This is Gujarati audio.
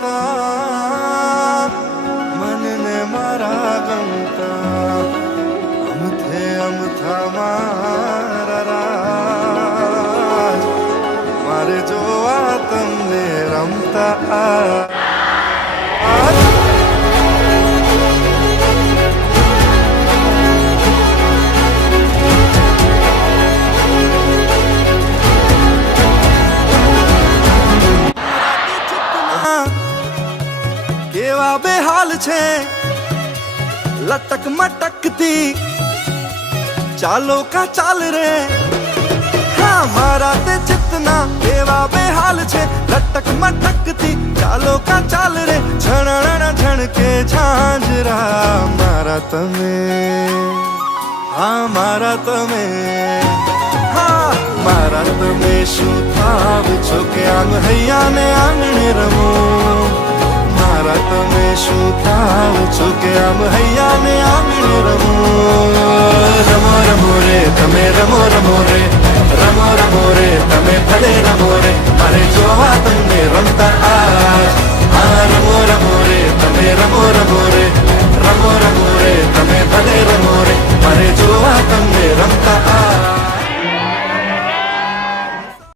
જોતા મનને મારા ગમતા અમથે અમથા મારા રાજ મારે જોવા તમને રમતા કેવા બેહાલ છે લટક મટકતી ચાલો કા ચાલ રે હા મારા તે ચિતના કેવા બેહાલ છે લટક મટકતી ચાલો કા ચાલ રે છણણ છણકે ઝાંઝરા મારા તમે હા મારા તમે હા મારા તમે શું થાવ છો કે આમ હૈયા ને આંગણે રમો મારા તમે શું થાવ છો કે આમ હૈયા ને આંગણે રમો રમો રમો રે તમે રમો રમો